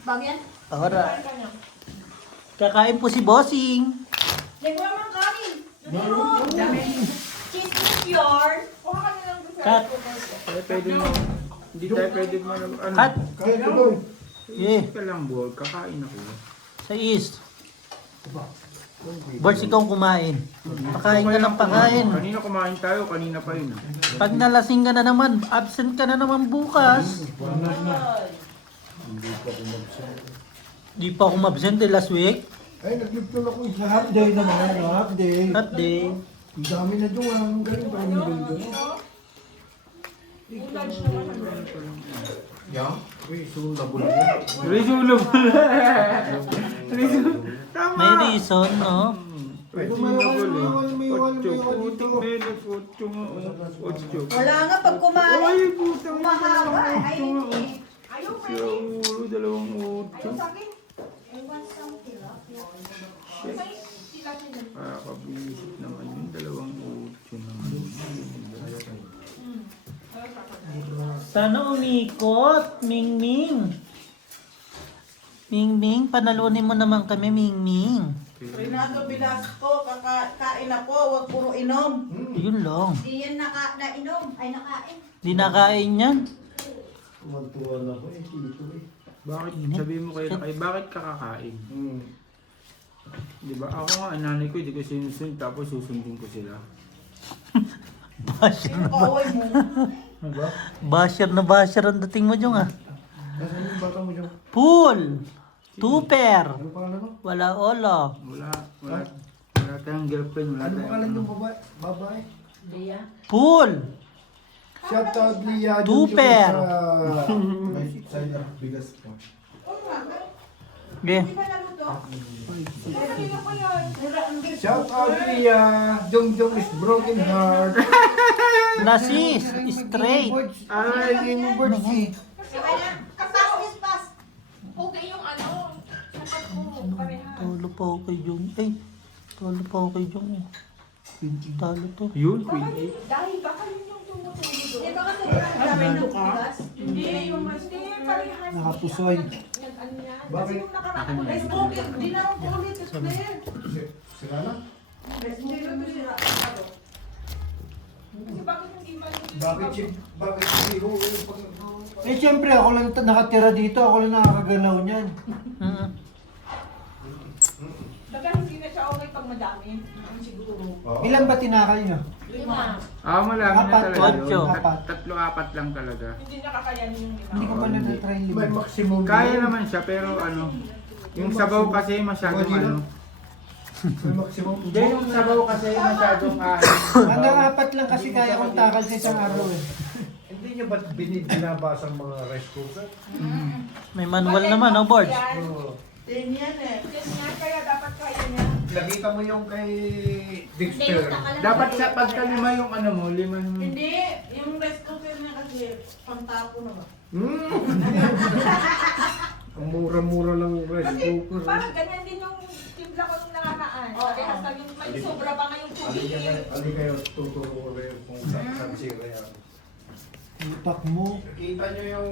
Bagyan? Alright. Kakain po si Bossing. Lego naman kanin. Cheese with yarn. Kuha ka na lang doon sa Cut. Kaya pwede mo, hindi tayo pwede mo ano. Cut. Kahit ko doon. Eh, Ka lang, boy. Kakain ako. sa east. Boss, ikaw kumain. Pakain ka ng pakain. Kanina kumain tayo, kanina pa yun. Pag nalasing ka na naman, absent ka na naman bukas. Di pa ako mabsent last week. Ay, nag-lipton ako sa half day naman. Half day. Hot day. Ang dami na doon. Ang galing pa rin doon doon. Yan? Uy, sulo na bulan. Risulo pala. Risulo. Tama. May reason, no? Pwede mo Wala nga pag kumain. Ay, putang Mahaba. Ay, ito nga. hindi. Ayaw pa Siya ulo, dalawang utso. Ayaw sa akin. Ewan sa tilapia. Kakabisit naman yun, dalawang utso naman. Sana umikot, Ming-Ming. Ming-Ming, panalunin mo naman kami, Ming-Ming. Renato Velasco, kain na po, huwag puro inom. Yun lang. Di yan nainom. Ay, nakain. Di nakain yan. Tuwan-tuwa na ako eh, tito eh. Bakit, sabihin mo kayo na kayo, bakit ka kakain? Di ba? Ako nga, ang nanay ko, hindi ko sinusunod, tapos susundin ko sila. Basher na, Kaaway mo. Ano ba? basher ang dating mo dyan ah. Nasaan yung bata mo dyan? Pool. Tuper. Ano pangalan mo? Wala olo. Wala tayong girlfriend, wala Ano tayong pangalan yung babae? Pool. Shout out Lia. Tuper. May side up bigas po. Okay. Di ba naluto? Shout out Lia. Jong Jong is broken heart. Nasis. Straight. Ay, hindi mo birds eh. Sabay na. Kasas, pas. Okay yung ano. Sapat ko. Pareha. Talo pa ako kay Jong. Ay, talo pa ako kay Jong. Talo to. Yun, Queen A. Dahil baka yun yung tumutulog. Eh, baka sobrang dami ng bigas. Hindi, yung hindi, parehas. Nakapusoy. Nag-ano yan. Kasi Bakit? yung nakaraan ko, rice cooker, di na ako ulit, Claire. Sila na? Rice cooker to sila. Kasi bakit hindi maluto yung Bakit si Ho? Eh, siyempre, ako lang nakatira dito. Ako lang nakakagalaw niyan. Mm. Baka hindi na siya okay pag madami. Ang siguro. Ilan ba tinakal niya? 5. Malaki na Apat, talaga ocho. yun. Apat. Tatlo, apat lang talaga. Hindi niya kakayanin yung Hindi ko pa na-try lima. May maximum. Kaya naman siya, pero ano, yung sabaw kasi masyadong Pwede na. ano. May maximum. Hindi, yung sabaw kasi masyadong Hanggang apat lang kasi kaya kong takal sa isang araw eh. Hindi niyo ba't binabasa ang mga rice cooker? May manual naman, no, boards? Oo. Din yan eh. Yes nga, kaya dapat kaya niya. Nakita mo yung kay Dexter. Dapat sa pagkalima yung ano mo, liman mo. Hindi, yung rice cooker niya kasi pangtapo na ba? Ang mura-mura ng rice Kasi cooker. parang ganyan din yung timpla ko nung nakakaan. Kaya sabi yung may sobra pa nga yung tubig. Ali kayo, tuturo ko kayo kung saan sira yan. Utak mo. Kita nyo yung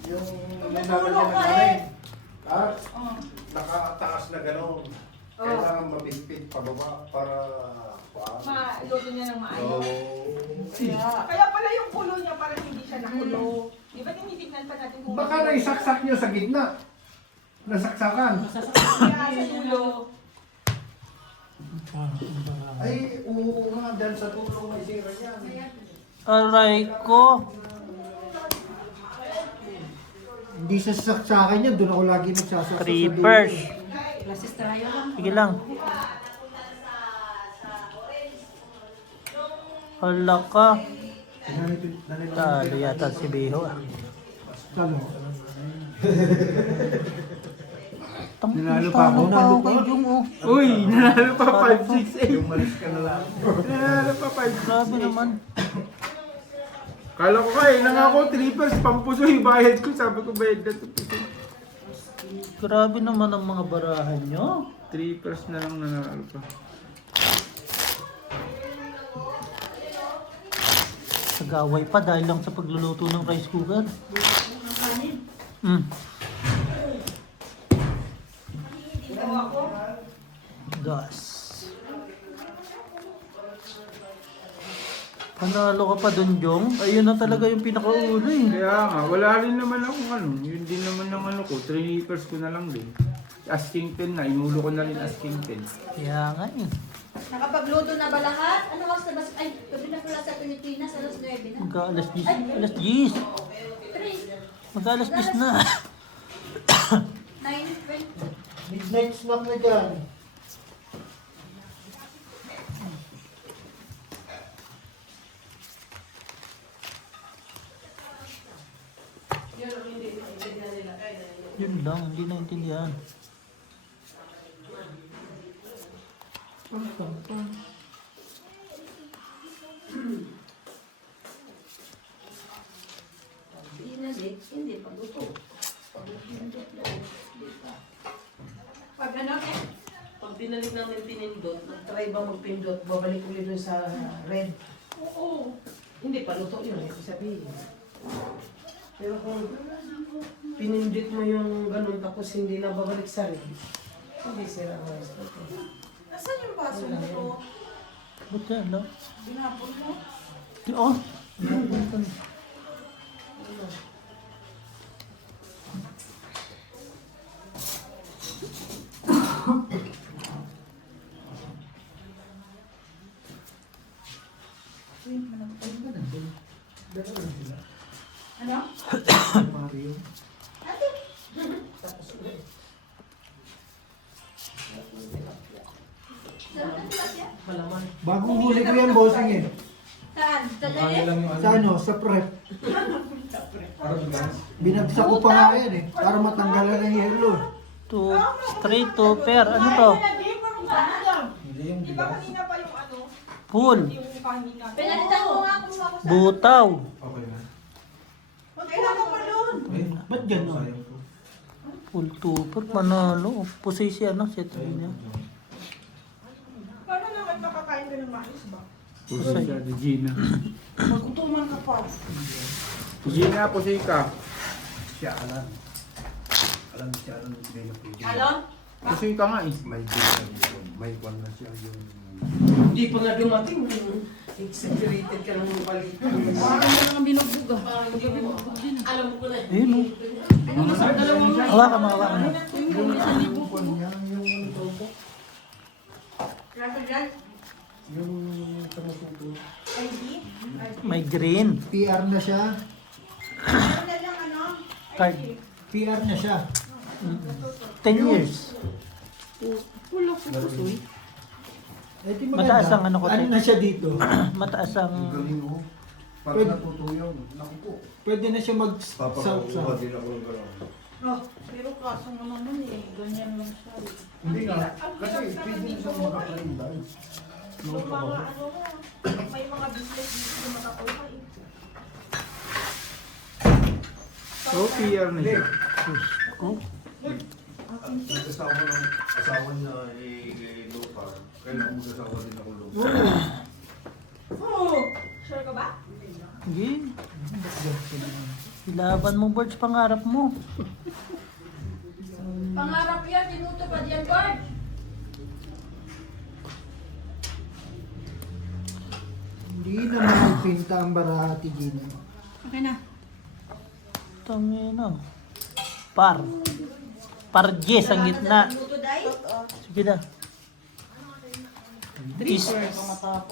Tumutulong nilalagyan ng ka kanin. eh. Ah, Oh. nakataas na gano'n. Kailangan mabigpit pababa para Maluto niya ng maayos. Kaya, Kaya pala yung kulo niya parang hindi siya nakulo. Di ba tinitignan pa natin kung Baka naisaksak nyo sa gitna. Nasaksakan. kaya sa dulo. Ay, oo nga, dyan sa tulong may sira yan. Aray ko. Hindi sasak sa akin yan. Doon ako lagi nagsasak sa Creepers. Sige lang. Hala ka. Talo yata si Biho ah. Talo. Nanalo pa ako. Nanalo pa kay Jong oh. Uy, nanalo pa 5-6-8. Umalis ka na lang. Nanalo pa 5-6. Grabe naman. Kala ko kayo, nangako trippers, pampuso yung bayad ko. Sabi ko bayad na ito. Grabe naman ang mga barahan nyo. Trippers na lang nanalo pa. Nag-away pa dahil lang sa pagluluto ng rice cooker. Mm. Gas. Panalo ka pa dun, Jong? Ayun na talaga yung pinakauna eh. Kaya nga, wala rin naman akong ano. Yun din naman ang ano ko. 3 liters ko na lang din. Asking 10 na. Inulo ko na rin asking 10. Kaya nga eh. Nakapagluto na ba lahat? Ano oras na ba? Ay, gabi na pala sa Pilipinas, alas 9 na. Magka-alas 10. Alas 10. 3, Magka-alas 10 na. 9, 20. Midnight snack na dyan. Yun lang, hindi naintindihan. Hindi pa luto. Pag ano eh? Pag pinalik namin pinindot, nag-try ba magpindot, babalik ulit dun sa red. Oo. Hindi pa luto yun, ibig sabihin. Pero kung pinindot mo yung ganun tapos hindi na babalik sa red, hindi sila ang rice cooker. Nasaan yung baso mo? Ba't yan, no? Binapon mo? Oh! Ano? Mario. Sarap na tilapia? Malaman. Bagong huli ko yan, bossing eh. Saan? Sa Ano galit? lang yung Sa ano, sa prep. Binagsak ko pa nga yan eh. Para matanggalan ng yelo. To, straight to pair. Ano to? Hindi yung bigas. Full. Pinalitan ko nga kung ako sa... Butaw. Okay na. Kailangan pa doon. Ba't gano'n? Sayang po. Full to pair. Manalo. Pusisi ano, set niya. Paano naman makakain ka ng mais ba? Puso siya, di Gina. Magkutuman ka pa. Gina, pusi ka. Siya alam. Alam siya alam hindi na pwede. Ano? Pusi ka nga eh. May bigas yun. May kwan na siya yung... Hindi pa nga dumating. Exaggerated ka ng palit. Parang mo lang binugbog ah. Parang hindi mo. Alam mo ko na. Ayun o. Hawakan mo, hawakan mo. Yung kwan niya, yung topo. Raso dyan? Yung tumututo. ID? May green. PR na siya. Ano na lang ano? Card. PR na siya. 10 years. Eh di Mataas ang ano ko, Ano Tek. na siya dito? Mataas ang... Ang galing mo. Pag Pwede- natutuyo, naku po. Pwede na siya mag-south Papakuha din ako ng gano'n. Oh, pero kaso mo naman eh. Ganyan lang siya. Hindi nga. Kasi pwede siya makakainda. Yung mga ano mo, may mga business dito na makakulay. So, PR na siya. Oh. Nag-asawa ng asawa niya lupa. Kailangan mag-asawa din ako lupa. Oo! Sure ka ba? Hindi. Ilaban mo, Birds, pangarap mo. Pangarap yan, tinutupad yan, Bart. Hindi naman nagpinta ang barahati Gina. Okay na. Tangina. Par. Parjes ang gitna. Luto dahil? Sige na.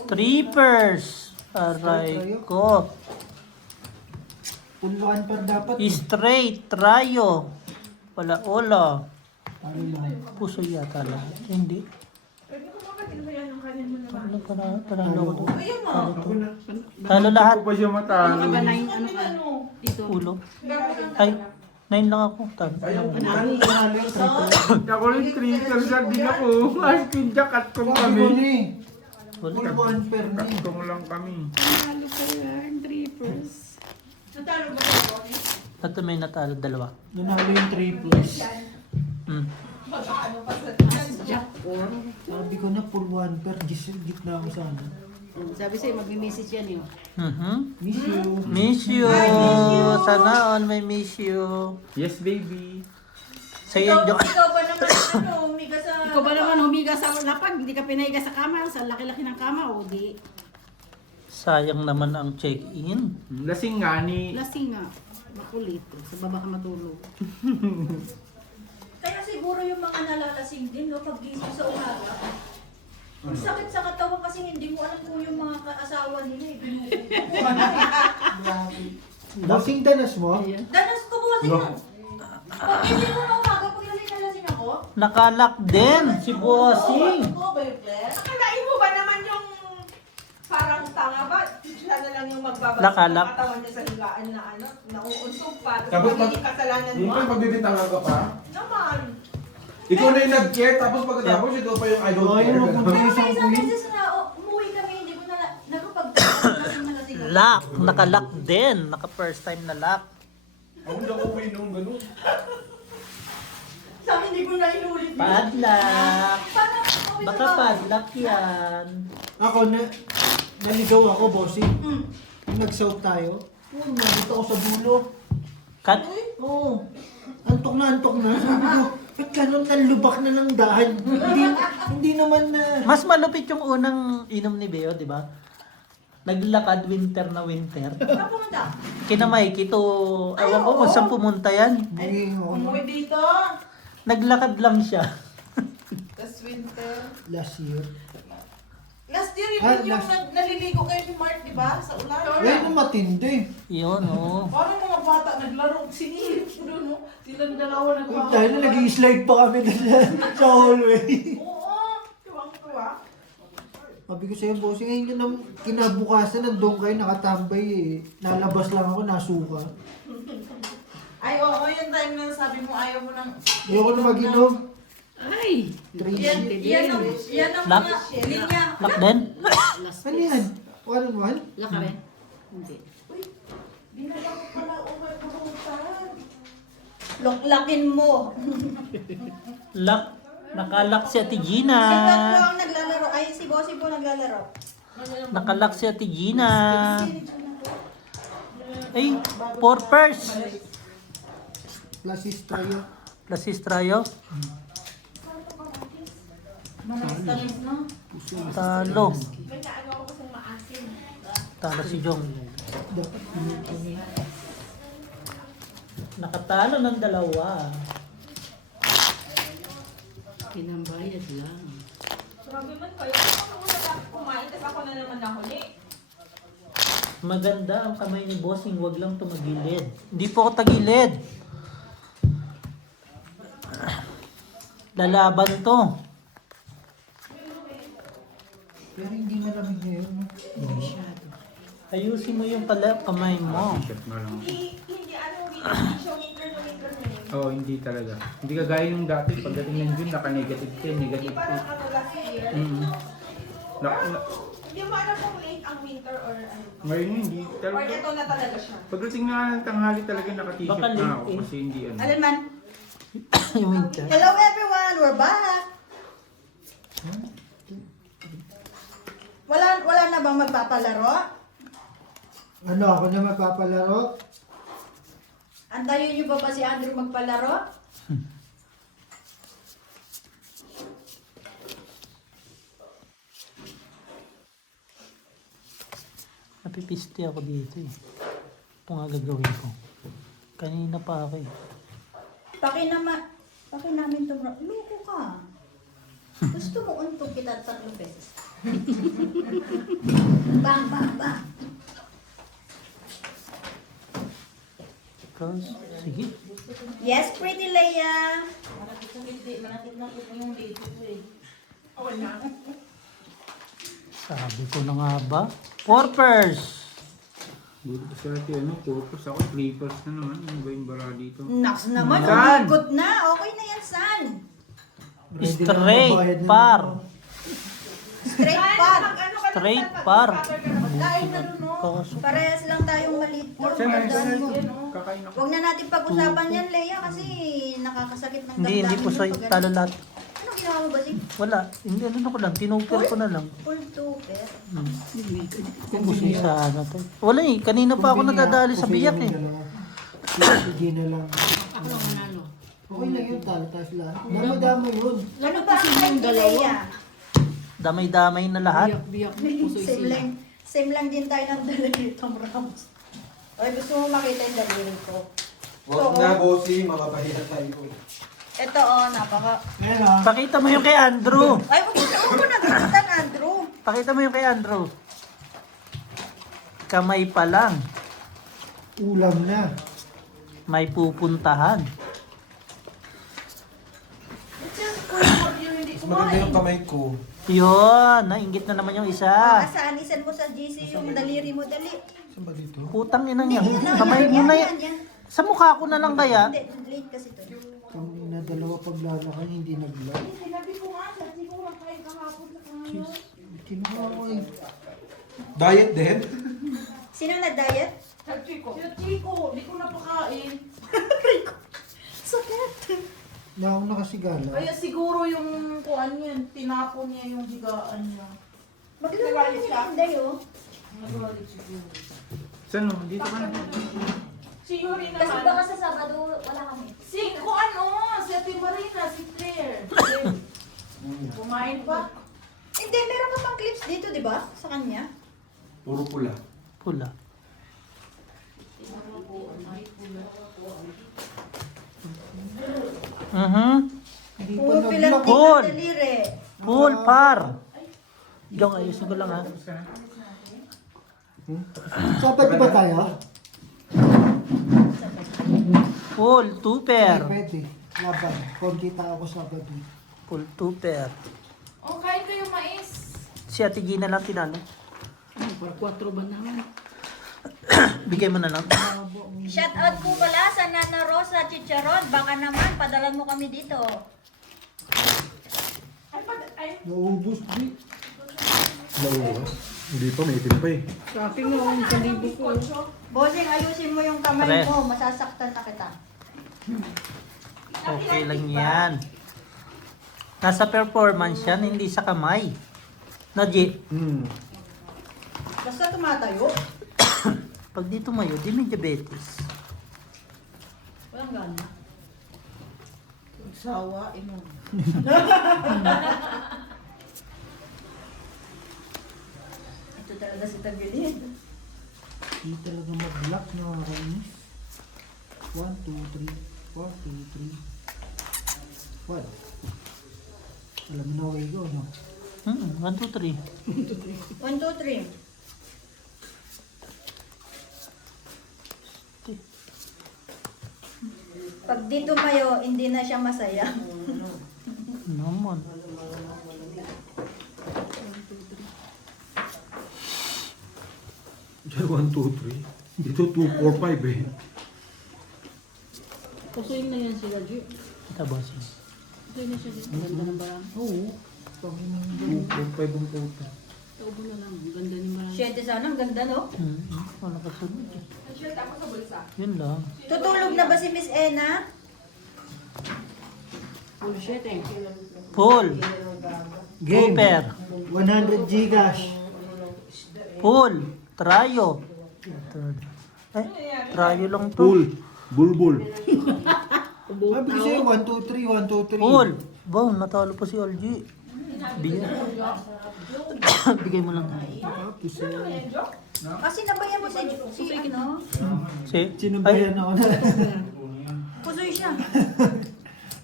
Trippers. Aray ko. Puluhan pa dapat. Straight. Trayo. Wala ola. Ano lang. Puso yata lang. Hindi. Panalo ko doon. Ako na. Talo lahat. Ako pa siya matalo. Ulo. Ay, 9 lang ako. Talo. Ano panalo yung triple? Ako rin triple sa din ako. Asking jack at kung Sabi ko kami. ni. Wala. Puluhan per ni. Katkong lang kami. Natalo ba ito? At may natalo dalawa. Nanalo yung triples. Hmm. Sabi ko na puluhan per. Gitna ako sana. Sabi sa'yo, mag-message yan yun. Miss you. Miss you. Sana all may miss you. Yes, baby. Sa'yo, Ikaw ba naman ano, umiga sa... Ikaw ba naman humiga humiga sa lapag, hindi ka pinahiga sa kama, sa laki-laki ng kama, o di. Sayang naman ang check-in. Lasing nga ni... Lasing nga. Makulit. Sa baba ka matulog. Kaya siguro yung mga nalalasing din, no, pag gising sa umaga. Ang sakit sa katawan kasi hindi mo alam kung yung mga asawa nila eh. Lasing danas mo? Danas ko po kasi yun. Pag gising ko na umaga, pag lasing ako, Nakalak din si Bossing. ko ba yung flesh? Akalain mo ba naman yung parang tanga ba? Siya na lang yung magbabasa Nakalak. ng katawan niya sa higaan na ano, nauuntog pa. Tapos Tapos pag- magiging kasalanan mo. Yung pagbibitangan ka pa, Naman. ikaw na yung nag-care, tapos pagkatapos ikaw pa yung I don't Ay, care. mapunta Pero yung sa isang isang queen. beses na umuwi kami, hindi ko na nakapag-lasing na lasing ako. Lock. Nakalak din. Naka first time na lock. Ako hindi ako uwi nung gano'n. Sabi hindi ko na inulit. Padlock. Paano ako Baka padlock yan. Ako na, naligaw ako, bossing. Mm. Nung nag-south tayo, nandito ako sa dulo. Kat? Oo. Antok na. Sabi ko, ba't ganun nanlubak na ng dahan? Hindi naman na... Mas malupit yung unang inom ni Beo, di ba? Naglakad winter na winter. Saan pumunta? Kina Mikey to, ewan ko kung saan pumunta yan. Naging ako Umuwi dito. Naglakad lang siya. Tapos winter. last year. Last year yun Ah, yung last- naliligo kayo ni Mark, di ba? Sa ulan. Ngayon na matindi. Yun, oh. Parang mga bata naglaro. Sinilip ko doon, no? Silang dalawa nagmamahal. Dahil na nag-slide pa kami doon sa hallway. Oo. Tuwang-tuwa. Sabi ko sa'yo, bossing, ngayon na kinabukasan, nandun kayo nakatambay eh. Nalabas lang ako, nasuka. Ay, oo, yung time na sabi mo ayaw mo ng... Ayoko na mag-inom. Ay! Yan ang Lock? mga linya. Lock din? Last Ano yan? 1-on-1? Laka rin? Hindi. Dinala ko pala umay pulutan. Loklakin mo. Lock. Nakalak si Ate Gina. Si Tatlo ang naglalaro. Ay, si Bossy po naglalaro. Nakalak si Ate Gina. Ay, porpers. Plus is tayo. Plus Strayo. Tanis na. Talo. May kaano ako kasing maasim. Talo si Jong. Nakatalo ng dalawa. Pinambayad lang. Grabe man kayo. Ako na kumain, tapos ako na naman nahuli. Maganda ang kamay ni Bossing, wag lang tumagilid. Hindi po ako tagilid. Lalaban to. Pero hindi malamig ngayon. no? Ayusin mo yung kamay mo. Check nga lang. Hindi ano, hindi siya winter na winter na yun. Oo, hindi talaga. Hindi kagaya nung dati. Pagdating ng June, naka-negative 10, negative Hindi parang ano last year. 8. Hindi mo alam kung late ang winter or ano. Ngayon hindi. Or Talaga. ito na talaga siya. Pagdating nga ng tanghali talaga naka-t-shirt Baka na ako late, eh. kasi hindi ano. Alam man. Yung winter. Hello everyone, we're back. Wala na bang magpapalaro? Ano, ako na magpapalaro? Antayin niyo ba si Andrew magpalaro? Napipisti ako dito eh. Ito nga gagawin ko. Kanina pa ako eh. Paki namin to bro. Loko ka. Gusto mo untog kita 3 beses. Bang, bang, bang. Tapos, sige. Yes, pretty Leia. Sabi ko na nga ba? Porpers! Good sa atin, ano, purpose ako, sleepers na naman. Ano ba yung bara dito? Naks naman, San? umikot na. Okay na yan, San. Ready na Straight magbayad ng- par. Straight par. Straight par. Kain na rin, no? Kaso- Parehas lang tayong maliit. Kakain ako. Huwag na natin pag-usapan yan, Leia, kasi nakakasakit ng Hindi po sa pag talo lahat. Ano ginawa mo ba, si? Wala. Hindi, ano ko lang. Tinupir ko na lang. Full tupper. Kung gusto niya sa ano to. Wala eh. Kanina pa ako nadadali sa biyak eh. Sige na lang. Ako lang manalo. Okay lang yun, talas lahat. Dama-dama yun. Ano ba ang time delay? Damay-damay na lahat. Biyak-biyak na pusoy sila. Same lang din tayo ng daliri Tom Ramos. Okay, gusto mo makita yung daliri ko. Huwag na, bossy, makapahiya tayo. Ito napaka... Ayan ah. Pakita mo yung kay Andrew. Ay, huwag mo nagkakatan, Andrew. Pakita mo yung kay Andrew. Kamay pa lang. Ulam na. May pupuntahan. Mas maganda yung kamay ko. Yun, nainggit na naman yung isa. Saan isan mo sa GC yung daliri mo, dali. Saan ba dito? Putang ina niya. Kamay mo na yan. Sa mukha ko na lang kaya. Hindi, late kasi to. Kami na dalawa paglalakad, hindi nag-vlog. Sinabi ko nga, siguro kayo kahapon sa kanyo. Kinuha ko eh. Diet din? Sino nag-diet? Chico. Si Chico, di ko napakain. Sakit. Nauna kasi gala. Kaya siguro yung kuan yan, tinapon niya yung higaan niya. Maglaro niya yung day, oh. Nagalit siguro. Saan mo? Dito ka na. Si Yuri Kasi naman. baka sa Sabado, wala kami. Si Ate Marina, si Claire. Kumain pa. Hindi, meron ka pang clips dito, di ba? Sa kanya. Puro pula. Pula. Hindi pa Puro pilang nag-vlog. Paul. ng daliri. Full par. Yung ayusin ko lang ha. Sabat ba tayo? Full two pair. Pwede. Laban. Konti tao ko sabat. Full two pair. O, kain kayo mais. Si Ate Gina lang tinalo. Ano, para 4 ba naman? Bigay mo na lang. Shout out po pala sa Nana Rosa Chicharon. Baka naman, padalan mo kami dito. Naubos di. Nauwas? Hindi pa, may itim pa eh. Sa akin noong sa libo ko. Bossing, ayusin mo yung kamay Pare. mo. Masasaktan na kita. Okay lang yan. Nasa performance yan, hindi sa kamay. Naji, Basta tumatayo. pag di tumayo, di may diabetes. Walang gana. Sawa, ino. Ito talaga si Tagilid. Hindi talaga mag-vlog na kainis. 1, 2, 3. 4, 2, 3. 1. Alam mo na way ko, no? 1, 2, 3. 1, 2, 3. Pag di tumayo, hindi na siya masaya. Naman. Diyan 1, 2, 3. Dito 2, 4, 5 eh. Pusoy na yan sila, G. Ito boss. Pusoy na siya dito. Ganda ng barang. Oo. 2, 4, 5 ang puta. Taubo na lang. Ang ganda ni barang. Siyete sana, ang ganda no? Wala ka sunod eh. Yun lang. Tutulog na ba si Miss Ena? Bullshit eh. Full. Game. Super. 100 Gcash. Full. Trayo. Trayo lang to. Pool. Bulbul. Sabi ko sa'yo, 1, 2, 3, 1, 2, 3. Full. Wow, natalo pa si LG. Bigay mo lang. Kasi nabayan mo si ano? Si? Sinabayan ako na. Pusoy siya.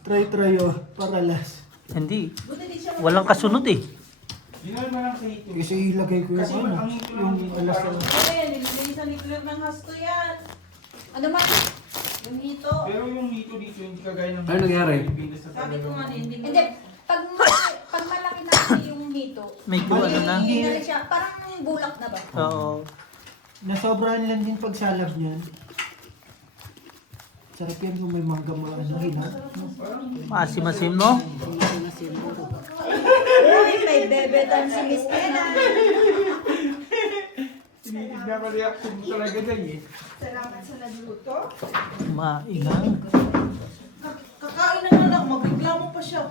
Try, oh. Para last. Hindi. Walang kasunod eh. Ginal mo lang sa ito. Kasi ilagay ko Kasi yung ano. ang ito Yung alas na. Ay, nililisan ni Claire ng hasto yan. Ano man? Yung hito. Pero yung hito dito, hindi kagaya ng... Ano nangyari? Sabi ko nga, hindi Hindi. Pag malaki na kasi yung hito, Medyo ano na. hindi na siya, parang bulak na ba? Oo. Nasobrahan lang din pagsalab niyan. Sarap yan kung may mangga mo ano, hina. Maasim-asim no? Uy, may bebetan si Miss Ena. Tinitignan ko reaction mo talaga dyan eh. Salamat sa nagluto. Mainang. Kakain na nga lang, magreklamo pa siya.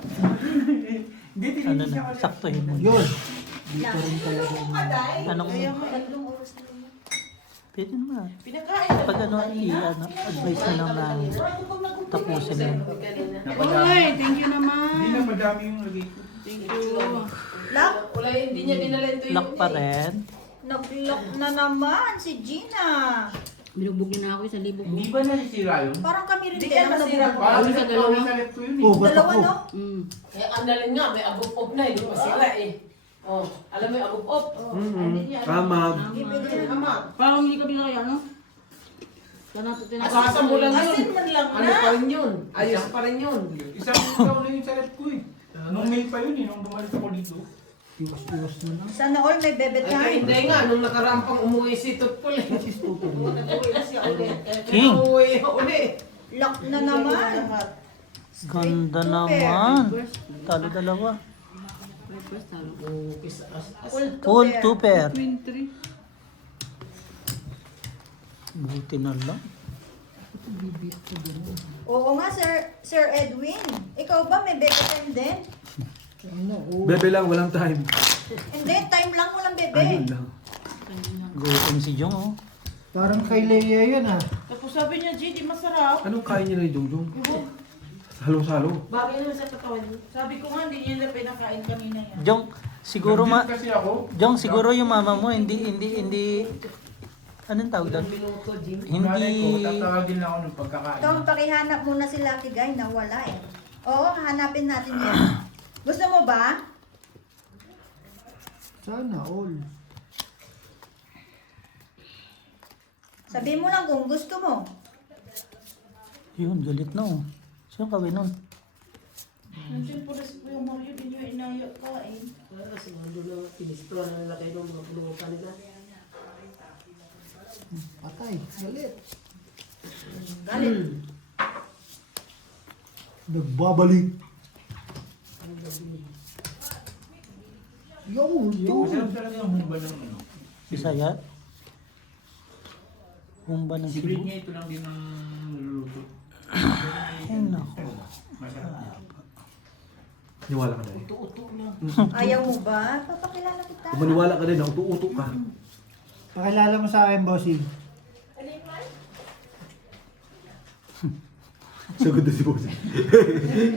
Hindi, Ano tinitignan na, ko saktuhin mo. Yun. Dito rin talaga. Ano ko? Tatlong oras na yun. Pwede naman. Pinakain na Pag ano, advice na lang namin. Tapusin na. Uy, thank you naman. Hindi na madami yung lagay ko. Thank you. Lock? Wala, hindi niya dinala ito Lock pa rin. Nag-lock na naman si Gina. Binugbog na ako sa libo ko. Hindi ba nasisira yun? Parang kami rin Hindi kaya yan masira nabubuo. Parang sa dalawa. sa left ko yun eh. Oh, ba't Dalawa, ako? no? Mm. Eh, andalin nga, may agop-op na, hindi pa sila eh. Oh, alam mo yung agop-op? Tama. Parang hindi kami na kaya, no? Sana ito Asasa mo lang yun. Asin man lang Ano na. pa rin yun? Ayos pa rin yun. Isang taon na yun sa left ko eh. Nung May pa yun eh, nung bumalik ako dito. Iwas-iwas na lang. Sana all may bebe Ay, time. hindi nga, nung nakarampang umuwi si Tutpul eh. Umuwi na siya ulit. King. Umuwi uli. Lock na naman. Ganda Super. naman. Talo dalawa. First talo. Full two pair. Twin 3. Buti na lang. Oo nga, Sir Edwin. Ikaw ba may bebe time din? Ano, oh. Bebe lang, walang time. Hindi, time lang walang bebe. Ayun lang. Gutom si Jong, oh. Parang kay Leia yun ah. Tapos sabi niya, G, di masarap. Anong kain niya na yung Jongjong? Halo-salo. Bakit naman sa katawan niyo? Sabi ko nga, hindi niya na pinakain kanina yan. Jong, siguro Kasi ako, Jong, siguro yung mama mo, hindi, anong tawag doon? Minuto, Jim. nanay ko, Hindi, tatawagin lang ako ng pagkakain. Tom, pakihanap muna si Lucky Guy na wala eh. Oo, hanapin natin yan. Gusto mo ba? Sana all. Sabihin mo lang kung gusto mo. yun, galit na, oh. Sino kawin nun? Nandiyan po na si Kuya Mario, di niyo inayo kain. Kasi nandun na, pinistuan na nila kayo ng mga pinuha nila. Patay. Galit. Galit. Nagbabalik. Yo. Masarap talaga yung humba ng ano. Bisaya? Humba ng Hybrid Cebu? niya ito lang din ang niluluto. Ay, nako. Masarap niya. Niwala ka na eh. Ayaw mo ba? Papakilala kita. Kung maniwala ka din, uto-uto ka. Pakilala mo sa akin, bossing. Sagot na si Bossy.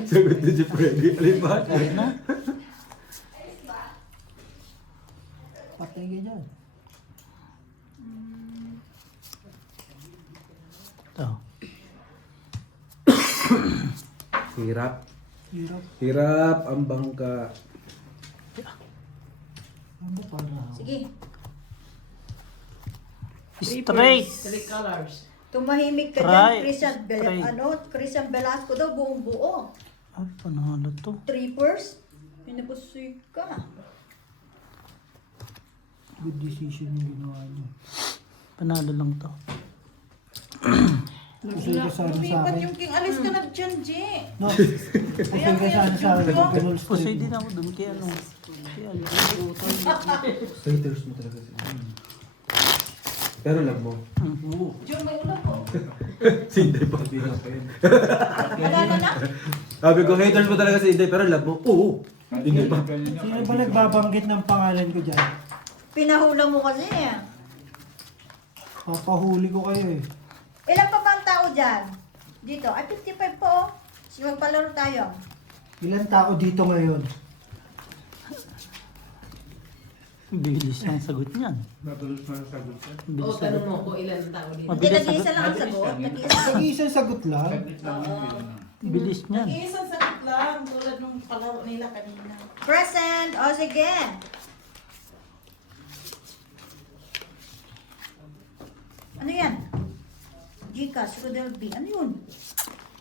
Sagot na si Freddy. Alin ba? Galit na? Patay ka dyan. Ito. Hirap. Hirap. Hirap ang bangka. Ano para? Sige, Straight! 3 colors. tumahimik ka Try. dyan. Try. Christian Velasco daw, buong buo. Ay, panalo to. Trippers. Pinapusoy ka. Good decision yung ginawa niyo. Panalo lang to. Kusay ka sana sa Lumipat akin. yung king, alis ka na dyan, G. No. Kusay ka sana sa akin. Ganun Pusoy straight. din ako dun kay ano. Kay Alvin. Haters mo talaga si Pero love mo. Diyon, may ulam po. Si Inday pa. Wala na. Sabi ko, haters mo talaga si Inday, pero love mo. Oo. Inday pa. Sino ba nagbabanggit ng pangalan ko dyan? Pinahula mo kasi eh. Papahuli ko kayo eh. Ilan pa ba ang tao dyan? Dito. Ay, 55 po. Oh. Sige, magpalaro tayo. Ilan tao dito ngayon? Bilis ang sagot niyan. Mabilis mo ang sagot siya. O, Bilis tanong sagot. mo ko ilan ang tao dito. Hindi, Mabilis nag-iisa sagot. lang ang Mabilis sagot. lang yun. Nag-iisa. Nag-iisang sagot lang. Saglit lang yun. yun. Bilis niyan. Iisang sagot lang, tulad nung palaro nila kanina. Present. O, sige. Ano yan? Gcash, Rodel B. Ano yun?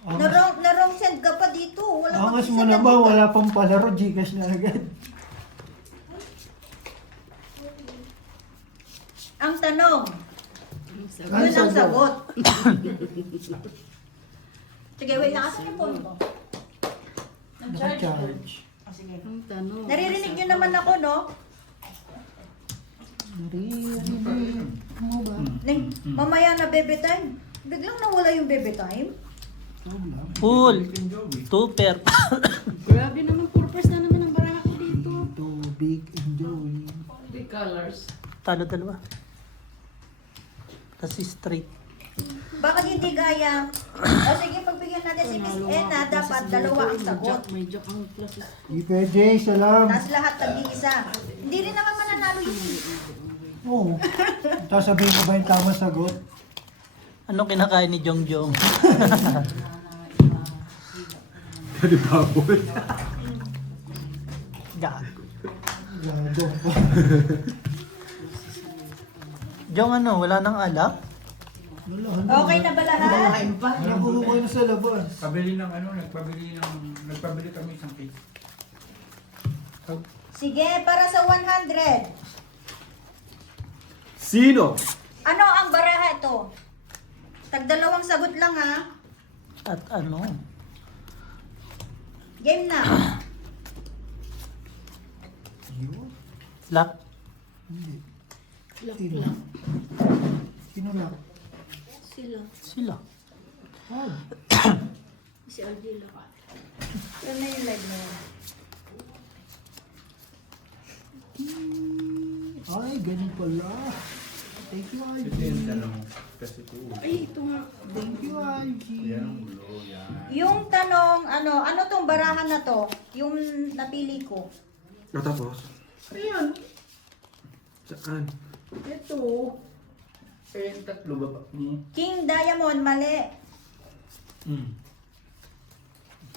Na-wrong send ka pa dito. Wala pang Angas mo send na ba? dito. Wala pang palaro. Gcash na agad. Ang tanong. Ang Yun ang sagot. sagot. Sige, wait lang. Asan yung phone ko? Naka-charge. Ah, sige. Ang tanong. Naririnig nyo naman ako, no? Naririnig mo ba? Ning, mamaya na bebe time. Biglang nawala yung bebe time. Wala. Full. Two pair. Grabe naman, purpose na naman ang baraha ko dito. Dito, big enjoy. 3 colors. Talo dalawa. Kasi straight. Bakit hindi gaya? O sige, pagbigyan natin si Miss Ena, dapat dalawa ang sagot. May jack ang plus. Hindi pwede, isa lang. Tapos lahat tag-iisa. Hindi rin naman mananalo yun. Oo. Tapos sabihin ko ba yung tamang sagot? Ano kinakain ni Jong Jong? Di baboy. Gago. Gago. Jong ano, wala nang alak? Okay na ba lahat? Nakuha na sa labas. Nagpabili kami isang case. Sige, para sa 100. Sino? Ano ang baraha ito? Tagdalawang sagot lang ha. At ano? Game na. Lak? Sino? Sino lang? Sila. Si Ardila ka. Yan na yung live na yun. Ay, ganun pala. Thank you, Ito Ivy. yung tanong. Kasi ito. Ay, ito nga. Thank you, Ivy. Yan ang ulo, yan. Yung tanong, ano tong barahan na to? Yung napili ko. Tapos? Ayan. Saan? Ito. Eh, yung tatlo ba? King Diamond, mali.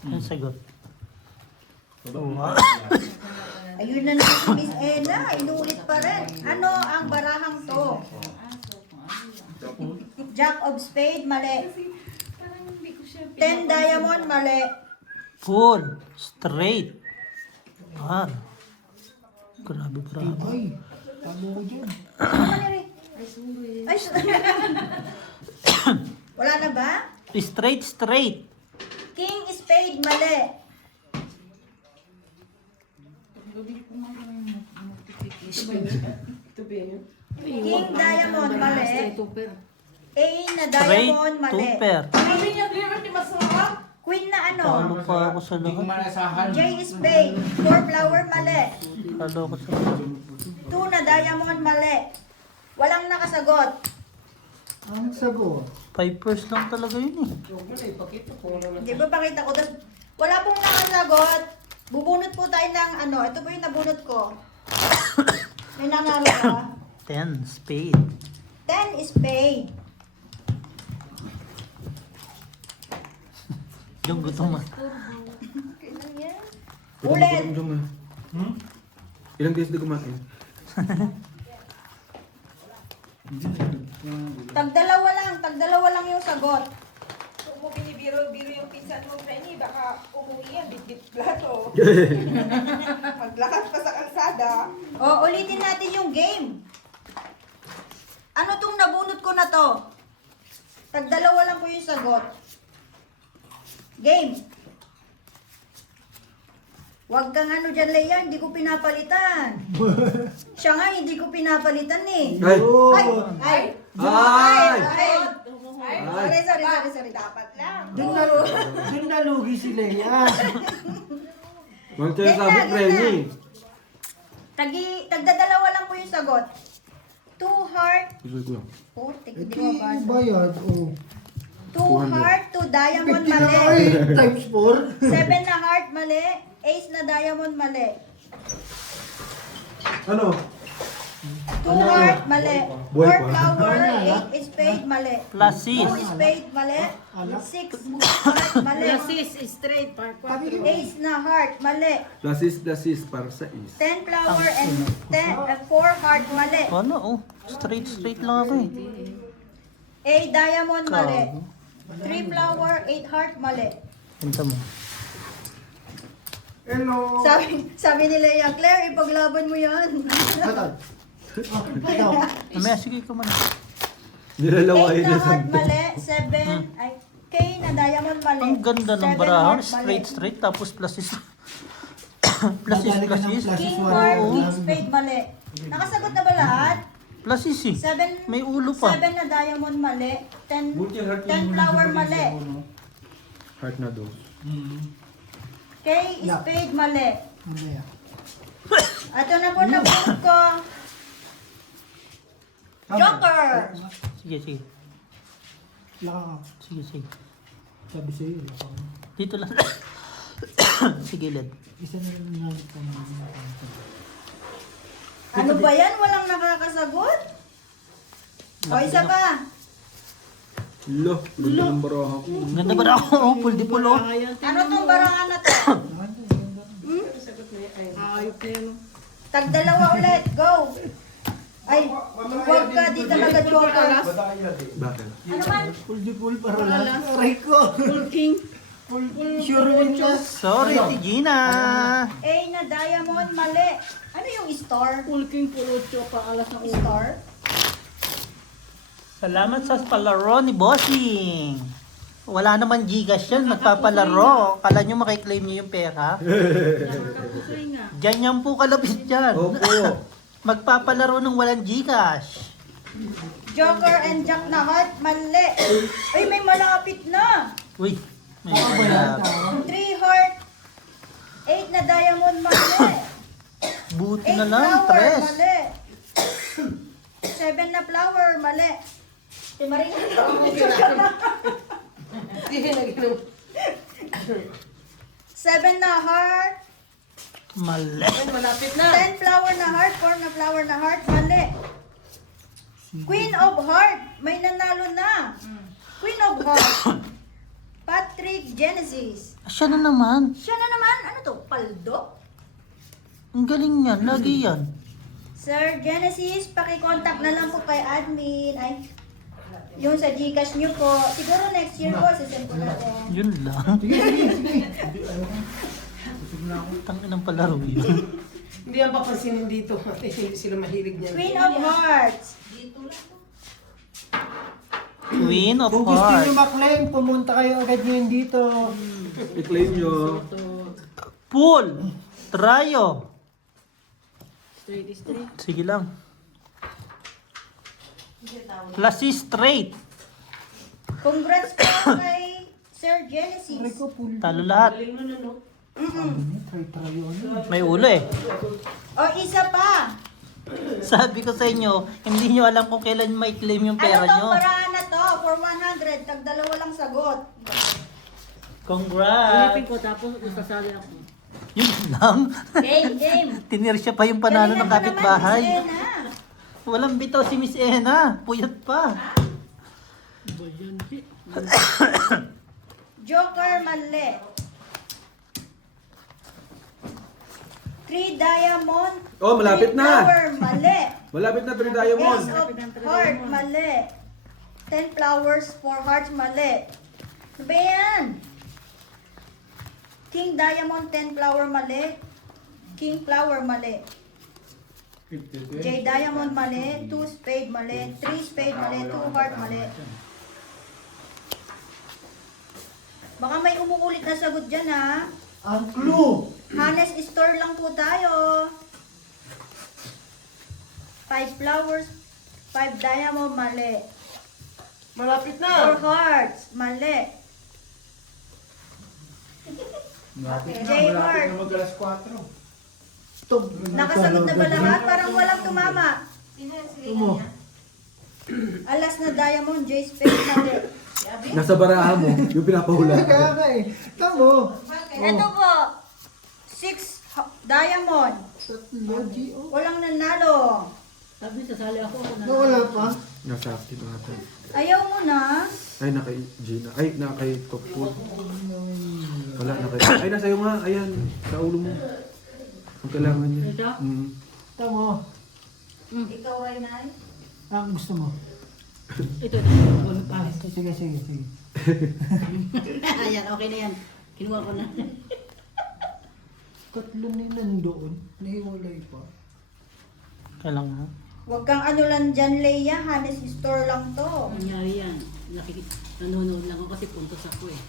Yung sagot. Ayun na naman si Miss Ella, inulit pa rin. Ano ang barahang to? Jack of Spade, mali. 10 Diamond, mali. Full. Straight. Par. Grabe, grabe. Ay, tamo ko dyan. Ano na rin? Ay, wala na ba? Straight, straight. King Spade, mali. Ito ba yun? King Diamond, mali. Ito per. A na Straight, Diamond, mali. two pair. Sabi niya, di ba di masarap? Queen na ano? Talo pa ako sa lahat. manasahan. J Spade, 4 flower, mali. Talo ako sa lahat. 2 na Diamond, mali. Walang nakasagot. Ang sagot. 5 pairs lang talaga yun eh. Huwag mo na ipakita kung ano na. Di ba pakita ko? Wala pong nakasagot. Bubunot po tayo ng ano. Ito po yung nabunot ko. May nanalo ka. 10 spade. 10 spade. Yung gutom ah. Kailan yan? Ulit. Ilang days na kumain? Tagdalawa lang yung sagot. Kung mo binibiro-biro yung pinsan mo, Frenny, baka umuwi yan, bit-bit plato. Maglakad pa sa kalsada. O, ulitin natin yung game. Ano tong nabunot ko na to? Tagdalawa lang po yung sagot. Game. Huwag kang ano dyan, Leia, hindi ko pinapalitan. Siya nga, hindi ko pinapalitan eh. Ay! Ay! Ay! Sorry. Dapat lang. Doon nalugi si Leia. Huwag tayo sabi, Frenny. Tagdadalawa lang po yung sagot. 2 heart. Gusto ko lang. Oh, Ito hindi ko yung mabasa. bayad. Oh. 2 heart, 2 diamond, 50 na mali. ay, times 4. 7 na heart, mali. Ace na diamond, mali. Ano? 2 heart, mali. Boy 4 pa. flower, 8 spade, mali. Plus 2 spade, mali. 6 heart, mali. Sis, straight par 4. Ace na heart, mali. Plus is para sa is. 10 flower and 4 heart, mali. Ano oh. Straight, straight lang ako eh. A diamond, mali. Kago. 3 flower, 8 heart, mali. Punta mo. Hello! Sabi ni Leia, Claire, ipaglaban mo yan. Patag. Ito. Mamaya, sige ko man. 8 Nilalaway na na heart, sa... mali. 7, ay, K na diamond, mali. Ang ganda ng 7 barahan. heart, mali. Straight, straight. Tapos plus is. plus is, Dadali ka plus ng is. plus. King Wala. heart, Oo. king spade, mali. Nakasagot na ba lahat? Plus is eh. 7 May ulo pa. 7 na diamond, mali. 10 flower, mali. Heart na dos. K spade, mali. Mamaya. Ito na po nabunod ko. Joker! Sige, sige. Laka. Sige, sige. Sabi sa'yo, laka. Dito lang. Sige, Led. Isa na lang nga ito. Ano ba yan? Walang nakakasagot? O, isa pa. Lo, ganda ng baraha ko. Ganda ba na ako? Full di pulo. Ano tong barangan na to? Ayop na yun. Tag-dalawa ulit. Go. Ay, huwag ka. Di talaga joker. Bakit? Ano man? Full di full para lang. Aray ko. Full king. Sure win na. Sorry, Gina. A na diamond, mali. Ano yung star? Full king, full 8 pa alas ng ulo. Star? Salamat sa palaro ni Bossing. Wala naman Gcash yan, magpapalaro. Kala nyo makiklaim nyo yung pera? Nakakapusay nga. Ganyan po kalapit yan. Opo. Magpapalaro ng walang Gcash. Joker and Jack na heart, mali. Ay, may malapit na. Uy, may Ako ba yan? wala. 3 heart. 8 na diamond, mali. Buti 8 na lang, flower, tres. mali. 7 na flower, mali. Si Marina, Hindi na ganun. 7 na heart. Mali. Ay, malapit na. 10 flower na heart, 4 na flower na heart, mali. Queen of heart, may nanalo na. Queen of heart. Patrick Genesis. Siya na naman. Siya na naman, ano to, paldo? Ang galing yan, lagi yan. Sir Genesis, pakicontact na lang po kay admin. Ay, yung sa Gcash nyo po. Siguro next year po, sisend po natin. Yun lang. Tangin ng palaro yun. Hindi ang papansinin dito. Hindi sila mahilig niyan. Queen of Hearts. Queen of Kung gusto nyo Hearts. maklaim, pumunta kayo agad ngayon dito. I-claim nyo. Pool. Trayo. Straight is straight. Sige lang. Klase straight. Congrats po kay Sir Aray Genesis. ko, full. Talo lahat. Galing nun, ano? Try yun. May ulo eh. O, isa pa. Sabi ko sa inyo, hindi nyo alam kung kailan may claim yung Ano pera tong nyo. paraan na to? For 100, tag-dalawa lang sagot. Congrats! Ilipin ko tapos sasali ako. Yun lang. Game. Tinirsiya pa yung panalo ng Galingan mo naman, kapitbahay. Miss Ena. Walang bitaw si Miss Ena. Puyat pa. Joker, mali. 3 diamond. Oh, malapit 3 na. flower, mali. Malapit na 3 diamond. Ace of heart, mali. 10 flowers, 4 hearts, mali. Ano ba yan? King diamond, 10 flower, mali. King flower, mali. J diamond, mali. 2 spade, mali. 3 spade, mali. 2 heart, mali. Baka may umuulit na sagot dyan, ha? Ang clue! Hanes store lang po tayo. 5 flowers, 5 diamond, mali. Malapit 4 na. hearts, mali. J heart. Mag-alas 4. Stop. Nakasagot na ba lahat? Parang walang tumama. Sino yung sige Tumo. niya? Alas na diamond, J spade, mali. Nasa baraha mo, yung pinapahula. Kaya nga eh. Tamo. Ito po, 6 diamond. Tatlo, G.O. Walang nanalo. Sabi sasali ako. Nawala pa. Nasa active natin. Ayaw mo na. Ay, nakay Gina. Ay, nakay Top Food. Wala, nakay... Ay, nasa iyo nga. Ayan, sa ulo mo. Ang kailangan niya. Ito? Tamo. Ikaw, Raynay. Ang gusto mo. Ito. Sige, sige, sige. Ayan, okay na yan. Kinuha ko na. Tatlo na yun nandoon. Nahiwalay pa. Kailangan. Huwag kang ano lang dyan, Leia. Hanes store lang to. Nangyari yan. Nanonood lang ako kasi puntos ako eh.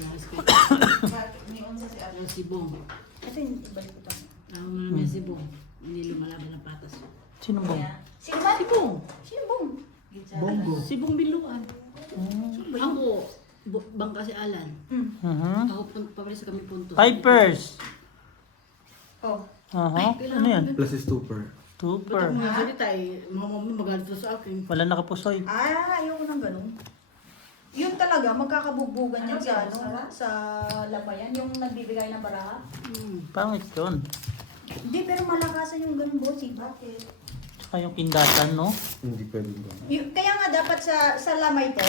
Bakit? May unsa si Ate. Yung si Bong. Ito yung ibalik ko to. Ako naman si Bong. Hindi lumalaban ng patas. Sino ba? Sino ba? Si Bong. Sino bong? Bongo. Si Bong Biluan. Ako, bangka si Alan. Ako papalis kami puntos. Pipers. Oh. Ano yan? Plus stupor. Super. Ba't mga salita eh, mama mo magalit to sa akin. Wala nakapusoy. Ayoko ng ganun. Yun talaga, magkakabugbugan yan sa sa labayan, yung nagbibigay ng baraha. Pangit yun. Hindi, pero malakasan yung ganun, bossing. Bakit? Tsaka yung kindatan, no? Hindi pwede ba? Kaya nga dapat sa lamay to,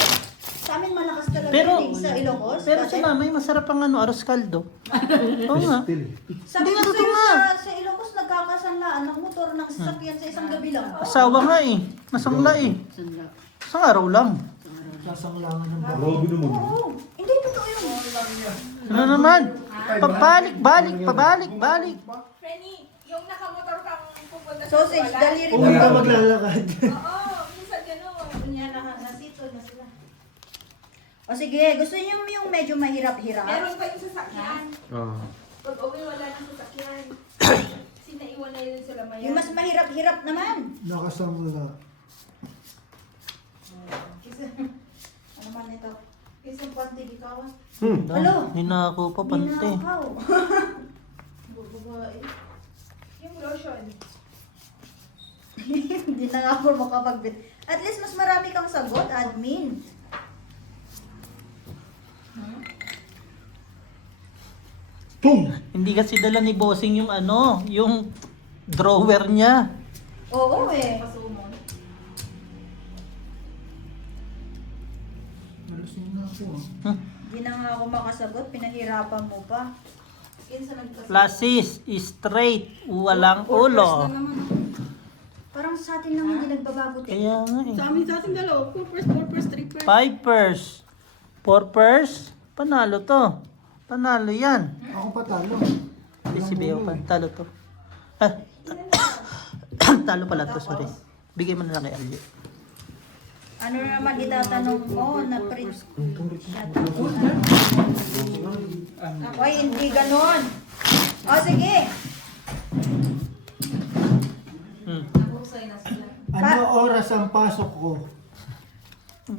sa amin malakas talaga Pero- yung sa Ilocos. Pero dati. sa lamay, masarap ang ano, aros kaldo. Oo nga. Still. Sabi Hindi ko nga, sa'yo, totoo nga. sa Ilocos nagkakasanlaan ng motor ng sasakyan sa isang gabi lang. Asawa nga eh. Nasangla eh. Sandla. Isang araw lang. Sasanglangan ng baka. Grabe naman. Oo, hindi totoo yun. Ano naman? Pabalik, balik. Frenny, yung nakamotor kang pupunta sa Sausage, eskwela. daliri Kung hindi ka maglalakad. Oo, minsan gano'n. Kunya nasito na sila. O sige, gusto niyo yung medyo mahirap-hirap? Meron pa yung sasakyan. Ah. Pag uwi, wala nang sasakyan. Sinaiwan na yun sa lamayan. Yung mas mahirap-hirap naman. Nakasangla. Isa, ano man ito? Isang pante di kawan. Ano? Hinako pa pante. Ninakaw. Yung lotion. Hindi na nga ako makapagbit. At least mas marami kang sagot, admin. Tung! Hindi kasi dala ni Bossing yung ano, yung drawer niya. Oo eh. Nalasing na ako ah. Hindi na nga ako makasagot, pinahirapan mo pa. Kinsa nagkas- Flashes, straight, walang ulo. Parang sa atin lang hindi nagbabago te. Kaya nga eh. Sa atin dalawa, 4 pers, 3 pers. 5 pers. 4 pers. Panalo to. Panalo yan. Ako patalo. Si Beo pa. Talo to. Ah, talo pala to, sorry. Bigay mo na lang kay Alje. Ano na naman itatanong mo na print? Hoy, hindi ganon. O sige. Hmm. Ano oras ang pasok ko?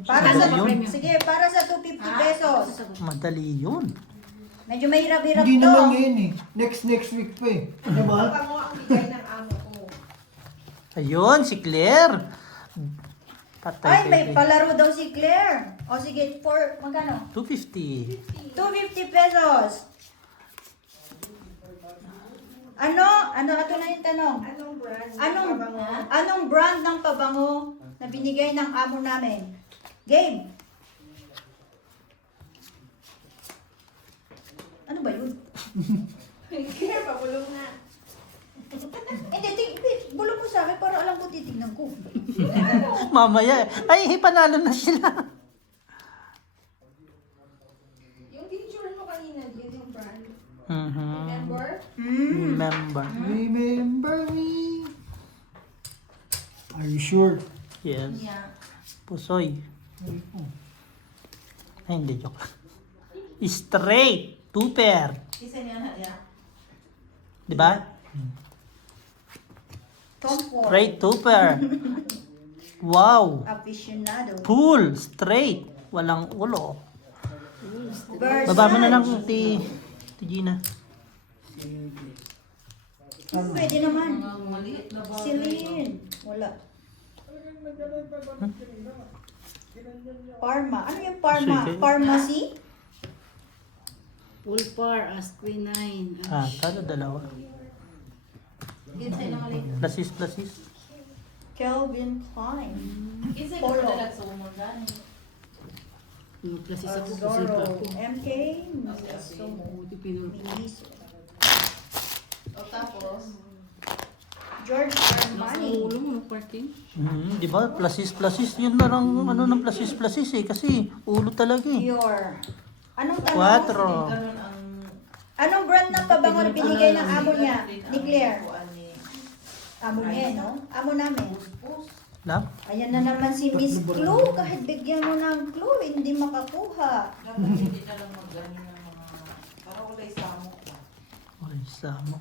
Para sa Yun. sige, para sa 250 pesos. Madali yun. Medyo mahirap-hirap Hindi to. naman ngayon eh. Next week pa eh. Diba? Pango ang bigay ng amo ko. Ayun, si Claire. Patay Ay, may kay- palaro daw si Claire. O sige, for magkano? 250. 250 pesos. Ito na yung tanong. Anong brand? Anong brand ng pabango na binigay ng amo namin? Game. Ano ba yun? Kaya pabulong na. Hindi, bulong mo sa akin para alam ko titignan ko. Mamaya. Ay, panalo na sila. Yung picture mo kanina, yun yung brand. Mhm. Remember? Remember. Remember me. Are you sure? Yes. Yeah. Pusoy. Ay, hindi. Joke lang. Straight. 2 pair. Isa niya na, yeah. Diba? Tom Ford. Straight 2 pair. Wow. Aficionado. Full. Straight. Walang ulo. Versace. Baba mo na lang, ti Gina. Pwede naman. Celine. Wala. Parma. Ano yung Parma? Sige. Pharmacy? Full par, as queen 9. Ah, talo dalawa. Plasis. Calvin Klein. Polo. Yung klasis ako, kasi pa Zoro. ako. MK. Sumo. Buti pinul. Miniso. George Armani. Ang ulo mo, parking. Di ba? Plasis. Yun na lang ano ng plasis eh. Kasi ulo talaga eh. Dior. Anong tanong? 4. Anong brand ng pabango na binigay ng amo niya? Ni Claire. Amo niya, no? Amo namin. Lang? Ayan na naman si Miss Clue. Kahit bigyan mo ng clue, hindi makakuha. Ay, samo.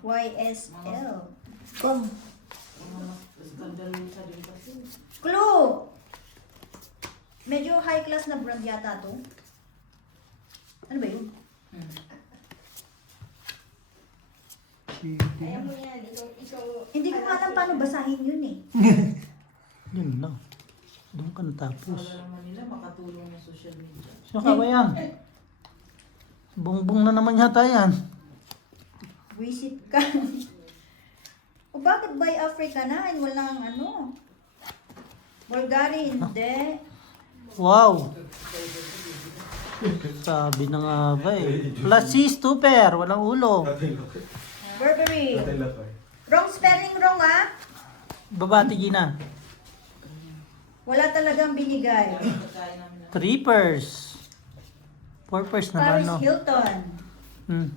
YSL. Come. Clue! Medyo high class na brand yata to. Ano ba yun? Kaya mo yan, ikaw, Hindi ko alam paano basahin yun eh. Yun lang. Doon ka natapos. naman nila makatulong ng social media. Sino ka ba yan? Bongbong na naman yata yan. Visit ka. O bakit by Africa na? Walang ano. Bulgari, hindi. Wow! Sabi na nga ba eh. Plus C, stupper. Walang ulo. Burberry. Wrong spelling wrong ah. Babati Gina. Wala talagang binigay. Trippers. Purpers naman Paris no. Hilton. Hmm.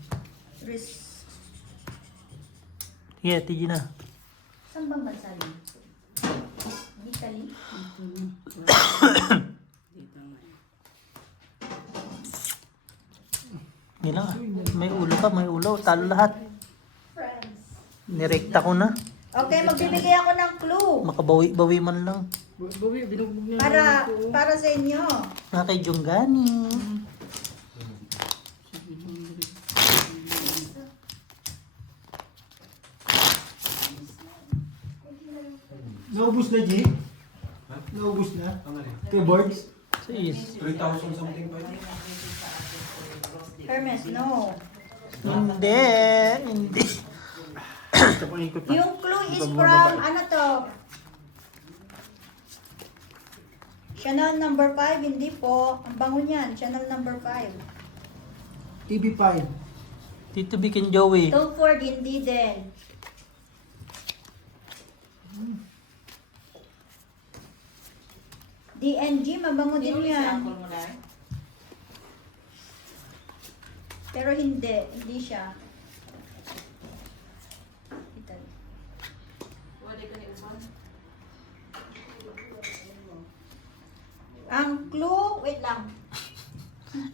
Sige, tigi na. Saan bang bansa rin? Italy? Yun lang ah. May ulo ka, may ulo. Talo lahat. friends. Nirekta ko na. Okay, magbibigay ako ng clue. Makabawi-bawi man lang. Bawi, binugbog na Para sa inyo. Mga kay Junggani. Naubos na, G? Naubos na? Two boards? Sis. 3,000 something pa. Hermes, no. Hindi. Hindi. Yung clue is from, ano to? Chanel number 5, hindi po. Ang bango niyan, Chanel number 5. TV5. Tito Vic and Joey. Tom Ford, hindi din. DNG, mabango din yan. Pero hindi siya. Italy. Ang clue, wait lang.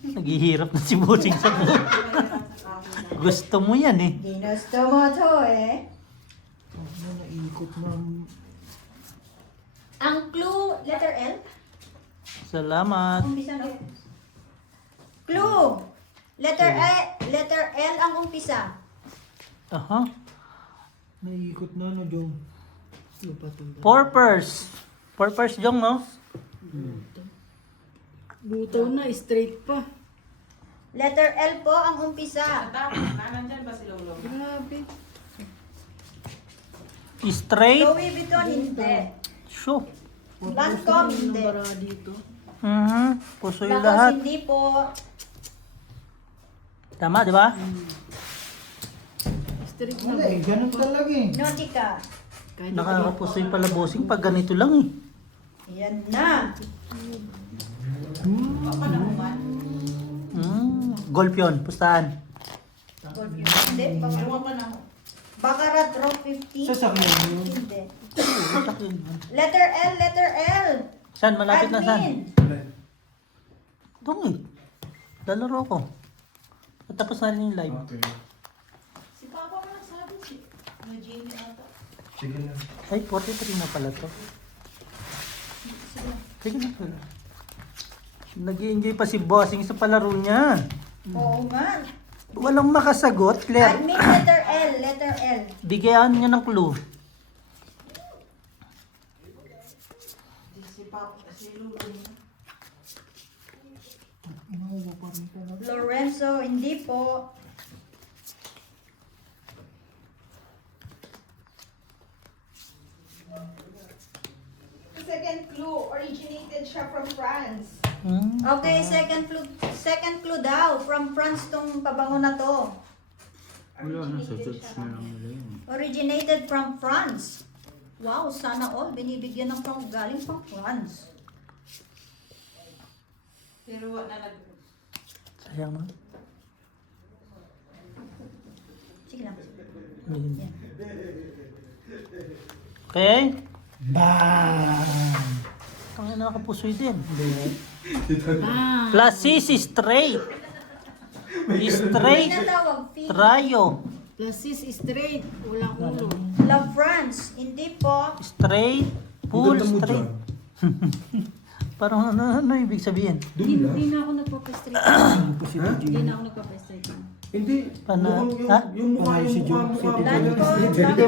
Naghihirap na si Bossing sa buhay. Gusto mo yan eh. Ginusto mo to eh. Ano, naikot na. Ang clue, letter L. Salamat. Umpisa na. Clue. Letter L ang umpisa. Aha. Naikot na, no, Jong? Purpose. Purpose, Jong, no? Butaw na, straight pa. Letter L po ang umpisa. Grabe. Straight. Louis Vuitton, hindi. Sure. Lancome, hindi. Bara dito. Puso yung Lacoste, lahat. hindi po. Tama, di ba? Straight na. Wala eh, ganun talaga eh. Nautica. Kahit Nakakapuso yung pala Bossing pag ganito lang eh. Yan na. Golf yun. Pustahan. Hindi, Baccarat Row 50. Sasakyan yun. Hindi. Utak yun. Letter L, letter L. Saan? Malapit na saan? Admin. Doon eh. Lalaro ko. Tapos na rin yung live. Okay. Si Papa mo nagsabi si Jamie ata. Sige lang. Ay, 43 na pala to. Sige na pala. Nag-i-enjoy pa si Bossing sa palaro niya. Oo nga. Walang makasagot, Claire. Admin, letter L, letter L. Bigyan niya ng clue. Lorenzo, hindi po. Second clue, originated siya from France. Okay, second clue daw. From France tong pabango na to. Originated from France. Wow, sana all binibigyan ng from galing from France. Pero wala na Sayang na. Sige lang. Yan. Okay? Bam! Ang nakapusoy din. Ah, Plus C, straight. May Straight. natawag, fee. Trio. plasis straight. Walang ulo. Love France, hindi po. Straight. Full Ang ganda mo straight. dyan. Parang ano ibig sabihin? Doon lang. Hindi na ako nagpa-straight. Hindi na ako nagpa-straight. Hindi. Pana- Mukhang ha? yung mukha Si mo. Jun- si Bigay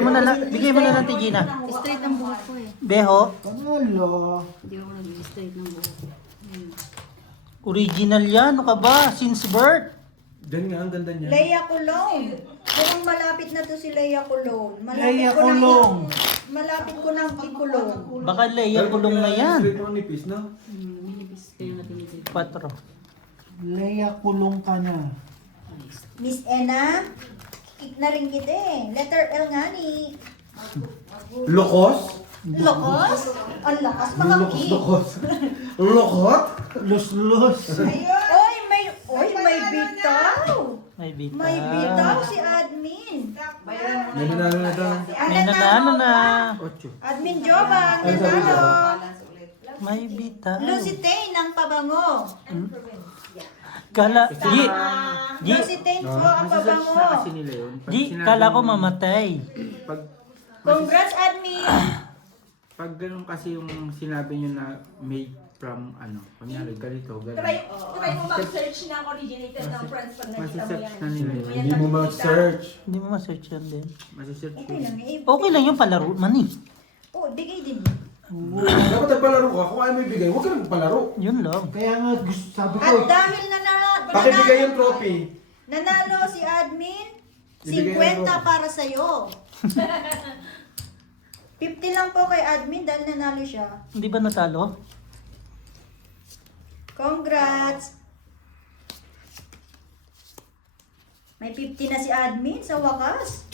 mo na lang, Ate Gina. Straight ang buhok ko eh. Beho, Panalo. Hindi ako nag-straight ng buhok ko. original yan. Ano ka ba? Since birth. Diyan nga, ang ganda niya. Leia Colon. Kung malapit na to si Leia Colon. Leia Colon. Malapit ko nang ikulong. Baka Leia kulong na yan. Straight mo ang nipis na. Minibis kayo na tinitip. 4. Leia, kulong ka na. Miss Ena, kikik na rin kita eh. Letter L nga ni. Lokos? Lokos? Ang lakas mga ki. Lokos. Lokot? Lus-lus. Oy, may bitaw. May bita. May bitaw si admin. May nanalo na daw. May nanalo na. Admin Joban, nanalo. May bita. Lucitane ng pabango. Kala, G, Lucitane po ang pabango. kala ko mamatay. Congrats admin. Pag ganun kasi yung sinabi nyo na made from ano, kunyari ganito, ganun. Try mo mag-search ng originated ng friends pag nakita mo Masisearch yan. na nila yun. Hindi mo ma-search. Hindi mo ma-search yan din. Masisearch Okay yun. lang eh. Okay lang yung palaro man eh. Oh, bigay din. Dapat nagpalaro ka. Kung ayaw mo ibigay, huwag ka nang palaro. Yun lang. Kaya nga, gusto, sabi ko, At dahil Pakibigay yung trophy. nanalo si admin, Ibigay 50 yung trophy. para sa'yo. 50 lang po kay admin dahil nanalo siya. Hindi ba natalo? Congrats! May 50 na si admin sa wakas.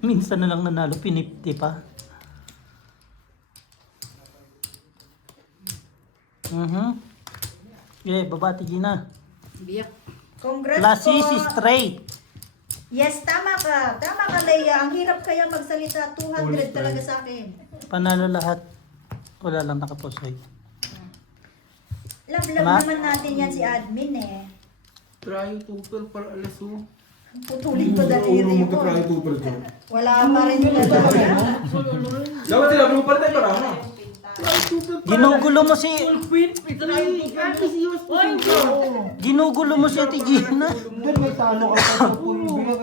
Minsan na lang nanalo, pinipti pa. Yeah, babati Gina. Biyak. Congrats Klase po. si straight. Yes, tama ka. Tama ka, Leia. Ang hirap kaya magsalita. 200 talaga sa akin. Panalo lahat. Wala lang nakaposoy. Love Tama? naman natin yan si admin eh. Try to pero para alas mo. Putulin ko Ulo daliri mo mo. magka-try to per dyan. Wala pa rin yung talaga. Dapat sila mo pa rin tayo marama. Ginugulo mo si... Ginugulo mo si Ate Gina. doon may talo ka sa pulong.